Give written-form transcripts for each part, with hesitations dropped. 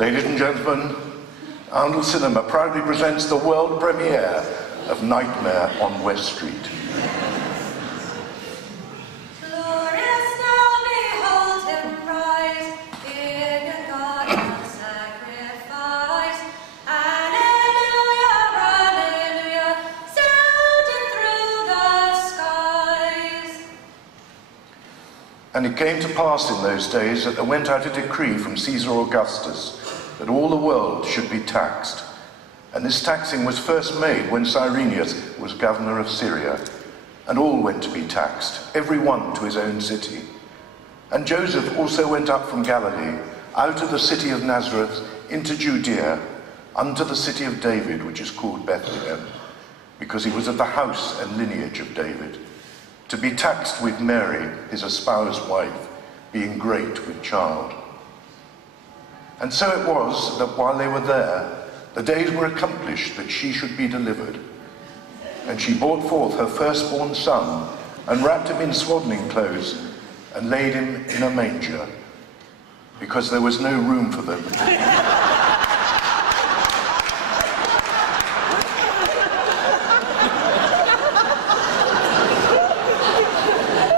Ladies and gentlemen, Oundle Cinema proudly presents the world premiere of Nightmare on West Street. And it came to pass in those days that there went out a decree from Caesar Augustus that all the world should be taxed. And this taxing was first made when Cyrenius was governor of Syria. And all went to be taxed, every one to his own city. And Joseph also went up from Galilee, out of the city of Nazareth, into Judea, unto the city of David, which is called Bethlehem, because he was of the house and lineage of David, to be taxed with Mary, his espoused wife, being great with child. And so it was that while they were there, the days were accomplished that she should be delivered. And she brought forth her firstborn son, and wrapped him in swaddling clothes, and laid him in a manger, because there was no room for them.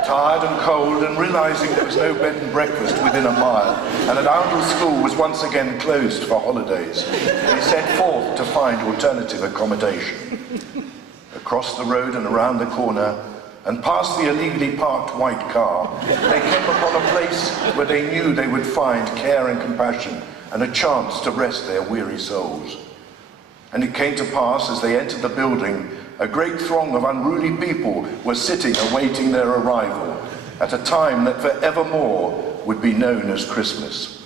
Tired and cold, and realizing there was no bed and breakfast within a mile, and that Oundle School was once again closed for holidays, they set forth to find alternative accommodation. Across the road and around the corner, and past the illegally parked white car, they came upon a place where they knew they would find care and compassion, and a chance to rest their weary souls. And it came to pass, as they entered the building, a great throng of unruly people were sitting awaiting their arrival at a time that forevermore would be known as Christmas.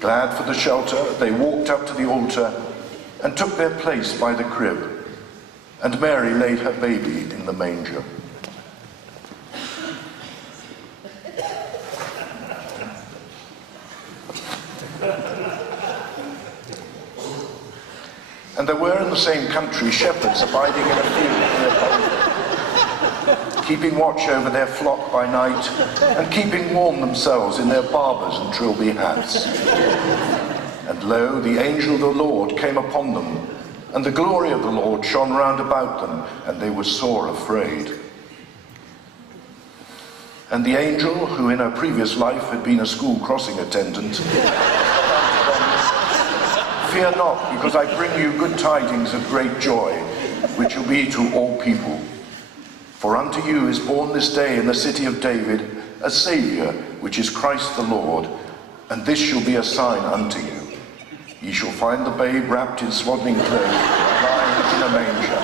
Glad for the shelter, they walked up to the altar and took their place by the crib, and Mary laid her baby in the manger. And there were in the same country shepherds abiding in a field, keeping watch over their flock by night, and keeping warm themselves in their barbers and trilby hats. And lo, the angel of the Lord came upon them, and the glory of the Lord shone round about them, and they were sore afraid. And the angel, who in her previous life had been a school crossing attendant, fear not, because I bring you good tidings of great joy, which will be to all people. For unto you is born this day in the city of David a Saviour, which is Christ the Lord. And this shall be a sign unto you. Ye shall find the babe wrapped in swaddling clothes, lying in a manger.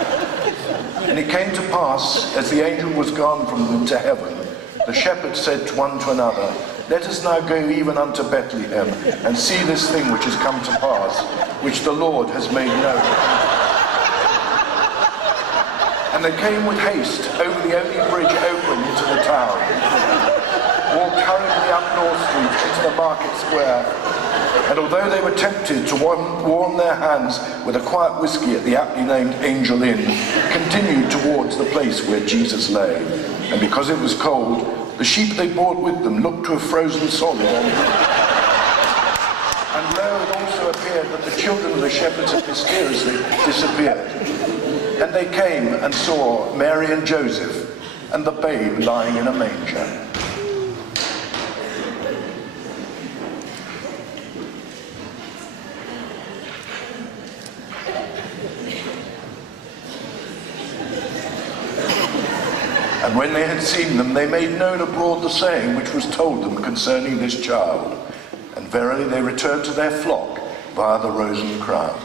And it came to pass, as the angel was gone from them to heaven, the shepherds said one to another, Let us now go even unto Bethlehem, and see this thing which has come to pass, which the Lord has made known. And they came with haste over the only bridge open into the town, walked hurriedly up North Street into the market square, and although they were tempted to warm their hands with a quiet whiskey at the aptly named Angel Inn, continued towards the place where Jesus lay. And because it was cold, the sheep they brought with them looked to have frozen solid on them. And lo, it also appeared that the children of the shepherds had mysteriously disappeared. And they came and saw Mary and Joseph, and the babe lying in a manger. And when they had seen them, they made known abroad the saying which was told them concerning this child. And verily they returned to their flock via the Rose Crown.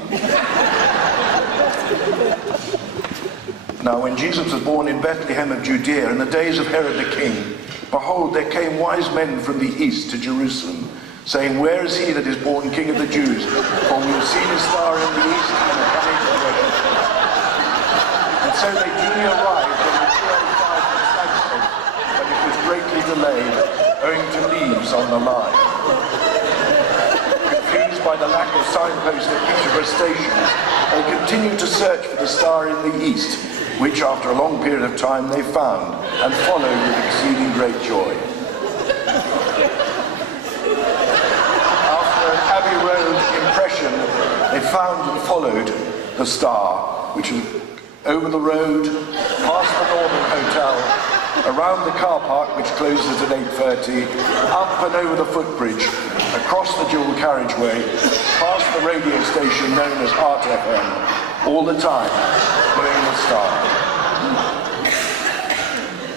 Now when Jesus was born in Bethlehem of Judea in the days of Herod the king, behold, there came wise men from the east to Jerusalem, saying, Where is he that is born King of the Jews? For we have seen his star in the east and are coming to worship him. And so they duly arrived and were purified for the Sabbath, but it was greatly delayed, owing to leaves on the line. Confused by the lack of signposts at Peterborough stations, they continued to search for the star in the east, which after a long period of time they found, and followed with exceeding great joy. After an Abbey Road impression, they found and followed the star, which was over the road, past the Northern Hotel, around the car park, which closes at 8:30, up and over the footbridge, across the dual carriageway, past the radio station known as Art FM, all the time, following the star.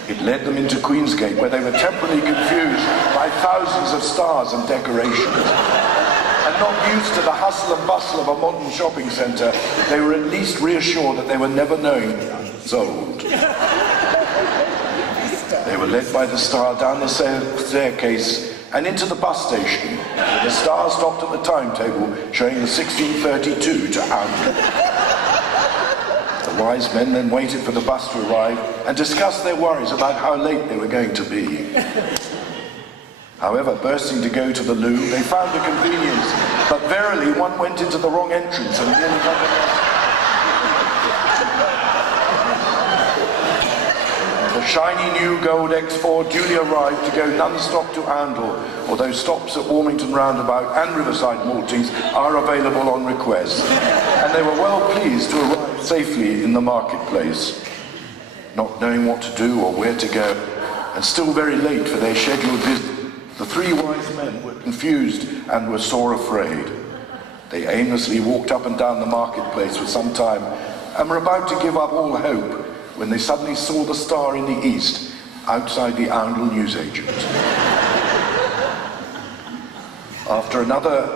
It led them into Queensgate, where they were temporarily confused by thousands of stars and decorations. And not used to the hustle and bustle of a modern shopping centre, they were at least reassured that they were never known sold. They were led by the star down the staircase and into the bus station, where the star stopped at the timetable showing the 16:32 to Oundle. The wise men then waited for the bus to arrive and discussed their worries about how late they were going to be. However, bursting to go to the loo, they found a convenience, but verily one went into the wrong entrance and nearly got The shiny new gold X4 duly arrived to go non-stop to Oundle, although stops at Warmington Roundabout and Riverside Maltings are available on request, and they were well pleased to arrive safely in the marketplace. Not knowing what to do or where to go, and still very late for their scheduled visit, the three wise men were confused and were sore afraid. They aimlessly walked up and down the marketplace for some time and were about to give up all hope when they suddenly saw the star in the east outside the Oundle newsagent. After another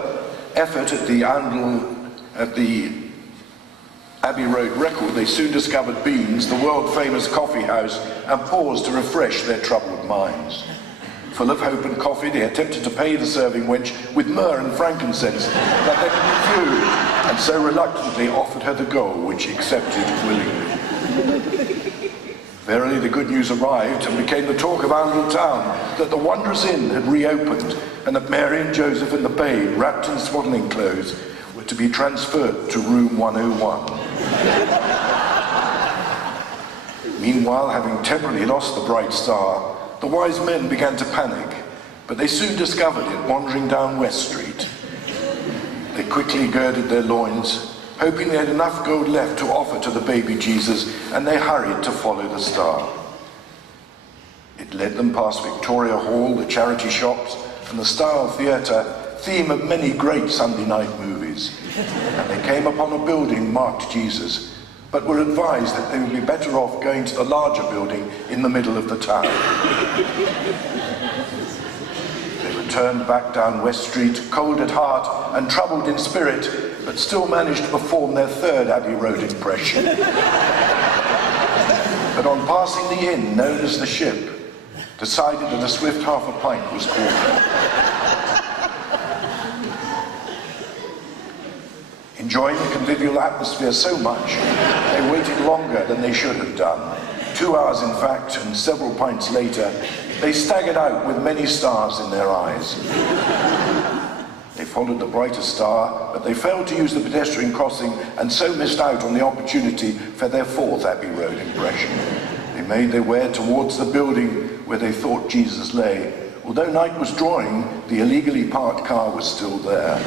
effort at the Abbey Road record, they soon discovered Beans, the world-famous coffee house, and paused to refresh their troubled minds. Full of hope and coffee, they attempted to pay the serving wench with myrrh and frankincense, but they refused, and so reluctantly offered her the gold, which she accepted willingly. Verily the good news arrived and became the talk of Oundle town that the wondrous inn had reopened, and that Mary and Joseph and the babe, wrapped in swaddling clothes, were to be transferred to room 101. Meanwhile, having temporarily lost the bright star, the wise men began to panic, but they soon discovered it wandering down West Street. They quickly girded their loins, hoping they had enough gold left to offer to the baby Jesus, and they hurried to follow the star. It led them past Victoria Hall, the charity shops, and the Style Theatre, theme of many great Sunday night movies. And they came upon a building marked Jesus, but were advised that they would be better off going to the larger building in the middle of the town. They returned back down West Street, cold at heart and troubled in spirit, but still managed to perform their third Abbey Road impression. But on passing the inn known as the Ship, decided that a swift half a pint was called for. Enjoying the convivial atmosphere so much, they waited longer than they should have done. 2 hours, in fact, and several pints later, they staggered out with many stars in their eyes. They followed the brighter star, but they failed to use the pedestrian crossing and so missed out on the opportunity for their fourth Abbey Road impression. They made their way towards the building where they thought Jesus lay. Although night was drawing, the illegally parked car was still there.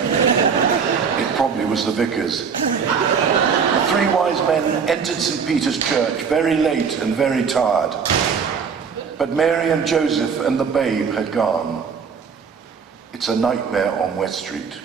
It probably was the vicar's. The three wise men entered St. Peter's Church very late and very tired. But Mary and Joseph and the babe had gone. It's a nightmare on West Street.